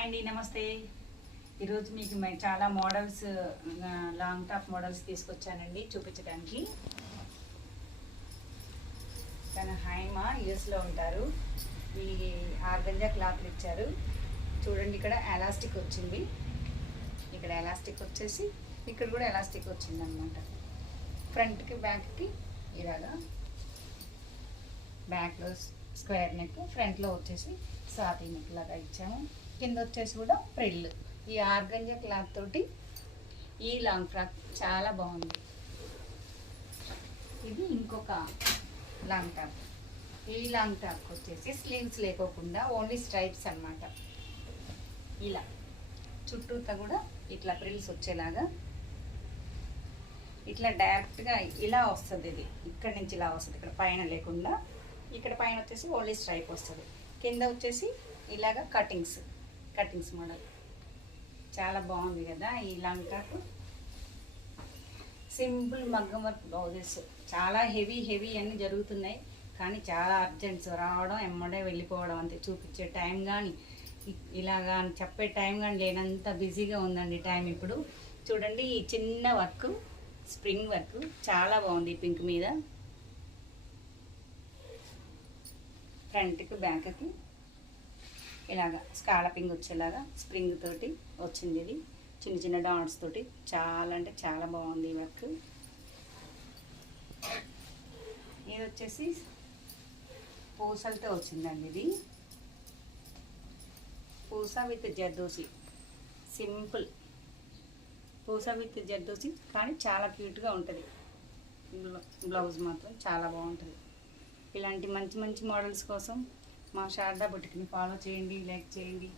Hi అండి, నమస్తే. ఈరోజు మీకు చాలా మోడల్స్, లాంగ్ టాప్ మోడల్స్ తీసుకొచ్చానండి చూపించడానికి. తన హైమా యూఎస్లో ఉంటారు. ఈ ఆర్గంజా క్లాత్లు ఇచ్చారు చూడండి. ఇక్కడ ఎలాస్టిక్ వచ్చింది, ఇక్కడ ఎలాస్టిక్ వచ్చేసి ఇక్కడ కూడా ఎలాస్టిక్ వచ్చింది అనమాట. ఫ్రంట్కి బ్యాక్కి ఇలాగా, బ్యాక్లో స్క్వేర్ నెక్, ఫ్రంట్లో వచ్చేసి సాతీ నెక్ లాగా ఇచ్చాము. కింద వచ్చేసి కూడా ఫ్రిల్. ఈ ఆర్గంజా క్లాత్ తోటి ఈ లాంగ్ ఫ్రాక్ చాలా బాగుంది. ఇది ఇంకొక లాంగ్ టాప్. ఈ లాంగ్ టాప్ వచ్చేసి స్లీవ్స్ లేకోకుండా ఓన్లీ స్ట్రైప్స్ అన్నమాట. ఇలా చుట్టూతా కూడా ఇట్లా ఫ్రిల్స్ వచ్చేలాగా ఇట్లా డైరెక్ట్గా ఇలా వస్తుంది. ఇది ఇక్కడ నుంచి ఇలా వస్తుంది, ఇక్కడ పైన లేకుండా. ఇక్కడ పైన వచ్చేసి ఓన్లీ స్ట్రైప్ వస్తుంది, కింద వచ్చేసి ఇలాగా కటింగ్స్ మోడల్. చాలా బాగుంది కదా ఈ లాంగ్ టాప్. సింపుల్ మగ్గం వర్క్ బ్లౌజెస్. చాలా హెవీ అన్నీ జరుగుతున్నాయి, కానీ చాలా అర్జెంట్స్ రావడం, ఎమ్మడే వెళ్ళిపోవడం అంతే. చూపించే టైం కానీ ఇలాగా చెప్పే టైం కానీ లేనంత బిజీగా ఉందండి టైం ఇప్పుడు. చూడండి ఈ చిన్న వర్క్, స్ప్రింగ్ వర్క్ చాలా బాగుంది. పింక్ మీద ఫ్రంట్కి బ్యాక్కి ఇలాగా స్కాలపింగ్ వచ్చేలాగా స్ప్రింగ్ తోటి వచ్చింది. ఇది చిన్న డాట్స్ తోటి చాలా అంటే చాలా బాగుంది ఈ వర్క్. ఇది వచ్చేసి పూసలతో వచ్చిందండి. ఇది పూస విత్ జర్దోసి, సింపుల్ పూస విత్ జర్దోసి, కానీ చాలా క్యూట్గా ఉంటుంది. బ్లౌజ్ మాత్రం చాలా బాగుంటుంది. ఇలాంటి మంచి మోడల్స్ కోసం మా శారదా బుటిక్ని ఫాలో చేయండి, లైక్ చేయండి.